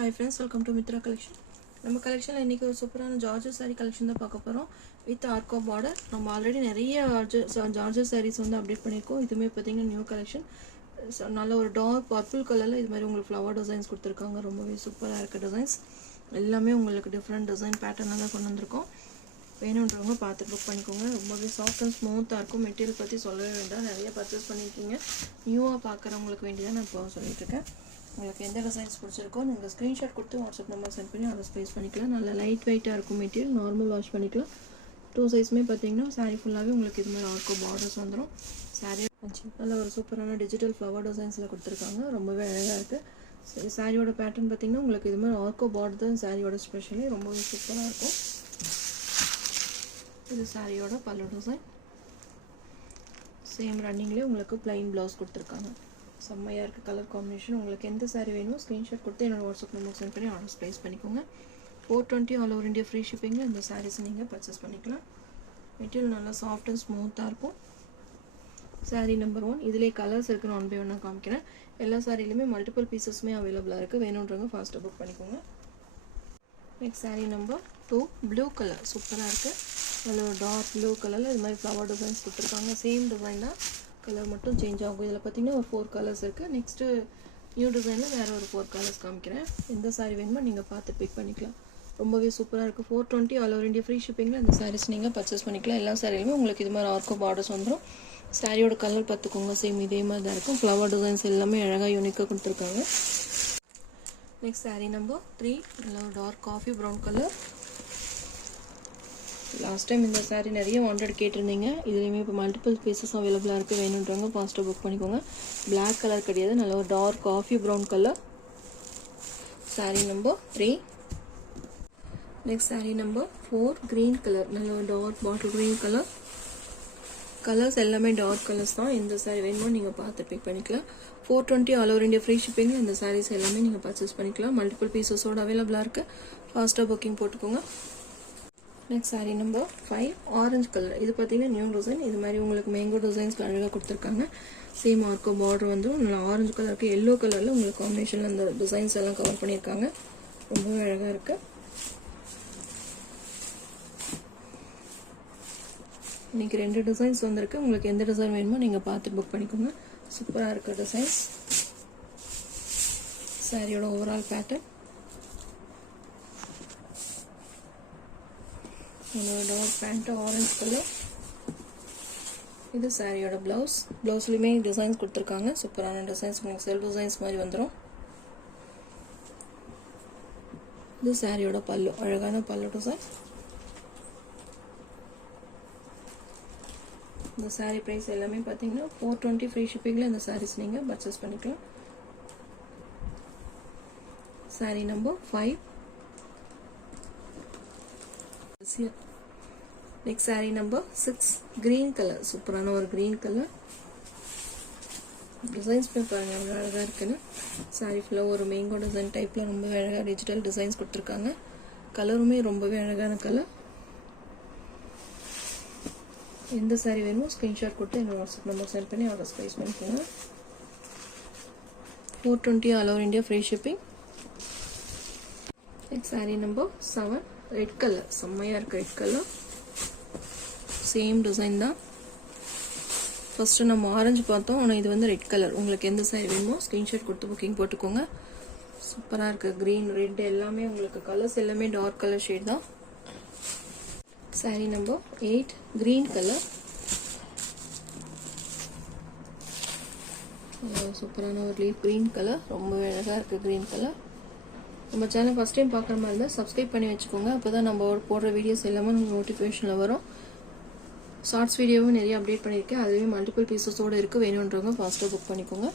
Hi friends, welcome to Mitra collection. நம்ம கலெக்ஷன்ல இன்னைக்கு ஒரு சூப்பரான ஜார்ஜெட் saree கலெக்ஷன் தான் பார்க்க போறோம். வித் ஆர்கோ border. நம்ம ஆல்ரெடி நிறைய ஜார்ஜெட் sarees வந்து அப்டேட் பண்ணிருக்கோம். இதுமே பாத்தீங்கன்னா நியூ கலெக்ஷன். நல்ல ஒரு டார்க் பர்பிள் கலர்ல இது மாதிரி உங்களுக்கு ஃப்ளவர் டிசைன்ஸ் கொடுத்திருக்காங்க. ரொம்பவே சூப்பரா இருக்கு டிசைன்ஸ். எல்லாமே உங்களுக்கு டிஃபரண்ட் டிசைன் பேட்டர்ன்ல தான் கொண்டு வந்திருக்கோம். வேணும்ன்றவங்க பார்த்து புக் பண்ணிக்கோங்க. ரொம்பவே சாஃப்ட் அண்ட் ஸ்மூத்தா இருக்கும். மெட்டீரியல் பத்தி சொல்லவே வேண்டாம். நிறைய பர்ச்சேஸ் பண்ணிருக்கீங்க. நியூவா பார்க்கறவங்களுக்கு வேண்டியதை நான் இப்போ சொல்லிட்டு இருக்கேன். உங்களுக்கு எந்த டிசைன்ஸ் பிடிச்சிருக்கோ நீங்கள் ஸ்க்ரீன்ஷாட் கொடுத்து வாட்ஸ்அப் நம்பர் சென்ட் பண்ணி ஆர்டர் ப்ளேஸ் பண்ணிக்கலாம். நல்ல லைட் வெயிட்டாக இருக்கும் மெட்டீரியல். நார்மல் வாஷ் பண்ணிக்கலாம். 2 சைஸுமே பார்த்தீங்கன்னா சாரீ ஃபுல்லாகவே உங்களுக்கு இது மாதிரி ஆர்கோ பார்டர்ஸ் வந்துடும். சாரீ நல்ல ஒரு சூப்பரான டிஜிட்டல் ஃப்ளவர் டிசைன்ஸில் கொடுத்துருக்காங்க. ரொம்பவே அழகாக இருக்குது. சாரியோட பேட்டர்ன் பார்த்தீங்கன்னா உங்களுக்கு இது மாதிரி ஆர்கோ பார்டர் தான் சாரியோட ஸ்பெஷலி. ரொம்பவே சூப்பராக இருக்கும். இது சாரியோட பல்லு டிசைன். சேம் ரன்னிங்லேயே உங்களுக்கு பிளைன் ப்ளவுஸ் கொடுத்துருக்காங்க. செம்மையாக இருக்குது கலர் காம்பினேஷன். உங்களுக்கு எந்த சாரீ வேணுமோ ஸ்க்ரீன்ஷாட் கொடுத்து என்னோட வாட்ஸ்அப் நம்பர் சென்ட் பண்ணி ஆர்டர்ஸ் ப்ளேஸ் பண்ணிக்கோங்க. 420 ஆல் ஓவர் இந்தியா ஃப்ரீ ஷிப்பிங்கில் இந்த சாரீஸ் நீங்கள் பர்ச்சேஸ் பண்ணிக்கலாம். மெட்டீரியல் நல்லா சாஃப்ட் அண்ட் ஸ்மூத்தாக இருக்கும். சாரீ நம்பர் 1. இதிலே கலர்ஸ் இருக்குன்னு 1 by 1 காமிக்கிறேன். எல்லா சாரிலையுமே மல்டிபிள் பீசஸுமே அவைலபிளாக இருக்குது. வேணுன்றவங்க ஃபாஸ்ட்டாக புக் பண்ணிக்கோங்க. Next sari number 2. Blue colour சூப்பராக இருக்குது. நல்ல ஒரு டார்க் ப்ளூ கலரில் இது மாதிரி ஃப்ளவர் டிசைன்ஸ் கொடுத்துருக்காங்க. சேம் டிசைன் தான், கலர் மட்டும் சேஞ்ச் ஆகும். இதில் பார்த்தீங்கன்னா ஒரு 4 கலர்ஸ் இருக்குது. நெக்ஸ்ட்டு நியூ டிசைனில் வேறு ஒரு 4 கலர்ஸ் காமிக்கிறேன். எந்த சாரீ வேணுமோ நீங்கள் பார்த்து பிக் பண்ணிக்கலாம். ரொம்பவே சூப்பராக இருக்குது. 420 ஆல் ஓவர் இந்தியா ஃப்ரீ ஷிப்பிங்கில் இந்த சாரீஸ் நீங்கள் பர்ச்சேஸ் பண்ணிக்கலாம். எல்லா சாரிலையுமே உங்களுக்கு இது மாதிரி ஆர்கோ பார்டர்ஸ் வந்துடும். சாரியோட கலர் பார்த்துக்கோங்க. சேம் இதே மாதிரி தான் இருக்கும். ஃப்ளவர் டிசைன்ஸ் எல்லாமே அழகாக யூனிக்காக கொடுத்துருக்காங்க. Next sari number 3. நல்ல ஒரு dark coffee brown colour. Last time இந்த சாரீ நிறைய வாண்டட் கேட்டிருந்தீங்க. இதுலேயுமே இப்போ மல்டிபிள் பீசஸ் அவைலபிளாக இருக்குது. வேணுன்றவங்க ஃபாஸ்ட்டாக புக் பண்ணிக்கோங்க. பிளாக் கலர் கிடையாது, நல்ல ஒரு dark coffee brown colour. Sari number 3. Next sari number 4. Green colour. நல்ல ஒரு dark bottle green colour. Colours எல்லாமே டார்க் கலர்ஸ் தான். எந்த சாரீ வேணுமோ நீங்கள் பார்த்து பிக் பண்ணிக்கலாம். 420 ஆல் ஓவர் இந்தியா ஃப்ரீ ஷிப்பிங்கில் இந்த சாரீஸ் எல்லாமே நீங்கள் பர்ச்சேஸ் பண்ணிக்கலாம். மல்டிபிள் பீசஸோடு அவைலபிளாக இருக்குது. ஃபாஸ்ட்டாக புக்கிங் போட்டுக்கோங்க. Next sari number 5. Orange colour. இது பார்த்தீங்கன்னா நியூ டிசைன். இது மாதிரி உங்களுக்கு மேங்கோ டிசைன்ஸ் அழகாக கொடுத்துருக்காங்க. சேம் ஆர்கோ பார்டர் வந்து நல்லா ஆரஞ்சு கலருக்கு எல்லோ கலரில் உங்களுக்கு காம்பினேஷனில் அந்த டிசைன்ஸ் எல்லாம் கவர் பண்ணியிருக்காங்க. ரொம்பவே அழகாக இருக்குது. இன்னைக்கு 2 டிசைன்ஸ் வந்திருக்கு. உங்களுக்கு எந்த டிசைன் வேணுமோ நீங்கள் பார்த்து புக் பண்ணிக்கோங்க. சூப்பராக இருக்குது டிசைன்ஸ். சாரியோட overall pattern dark band orange colour. இது சாரியோட பிளவுஸ். பிளவுஸ்லையுமே டிசைன்ஸ் கொடுத்துருக்காங்க. சூப்பரான டிசைன்ஸ். உங்களுக்கு செல்ஃப் டிசைன்ஸ் மாதிரி வந்துடும். இது சாரியோட பல்லு. அழகான பல்லு டிசைன். இந்த சாரீ ப்ரைஸ் எல்லாமே பார்த்தீங்கன்னா 420 ஃப்ரீ ஷிப்பிங்கில் இந்த சாரீஸ் நீங்கள் பர்ச்சேஸ் பண்ணிக்கலாம். Sari number 5. Next sari number 6. Green colour. சூப்பரான ஒரு கிரீன் கலர். டிசைன்ஸ் பாருங்க எவ்வளோ அழகாக இருக்குன்னு. சாரீ ஃபுல்லாக ஒரு மேங்கோ டிசைன் டைப்பில் ரொம்ப அழகாக டிஜிட்டல் டிசைன்ஸ் கொடுத்துருக்காங்க. கலருமே ரொம்பவே அழகான கலர். எந்த சாரீ வேணுமோ ஸ்க்ரீன்ஷாட் கொடுத்து என்னோட வாட்ஸ்அப் நம்பர் சென்ட் பண்ணி ஆர்டர்ஸ் ப்ளேஸ் பண்ணிக்கோங்க. 420 all over India free shipping. Next sari number 7. Red colour. செம்மையாக இருக்குது ரெட் கலர். சேம் டிசைன் தான். ஃபர்ஸ்ட் நம்ம ஆரஞ்சு பார்த்தோம். ஆனால் இது வந்து ரெட் கலர். உங்களுக்கு எந்த சாரீ வேணுமோ ஸ்க்ரீன்ஷாட் கொடுத்து புக்கிங் போட்டுக்கோங்க. சூப்பராக இருக்குது. க்ரீன் ரெட் எல்லாமே உங்களுக்கு கலர்ஸ் எல்லாமே டார்க் கலர் ஷேட் தான். சாரீ நம்பர் 8. Green colour. சூப்பரான ஒரு லீஃப் கிரீன் கலர். ரொம்ப அழகாக இருக்குது கிரீன் கலர். நம்ம சேனல் ஃபஸ்ட் டைம் பார்க்குற மாதிரி இருந்தால் சப்ஸ்கிரைப் பண்ணி வச்சுக்கோங்க. அப்போ தான் நம்ம போடுற வீடியோஸ் எல்லாமே உங்களுக்கு நோட்டிஃபிகேஷனில் வரும். ஷார்ட்ஸ் வீடியோவும் நிறைய அப்டேட் பண்ணியிருக்கேன். அதுவே மல்டிபிள் பீசஸோடு இருக்குது. வேணுன்றவங்க ஃபாஸ்ட்டாக புக் பண்ணிக்கோங்க.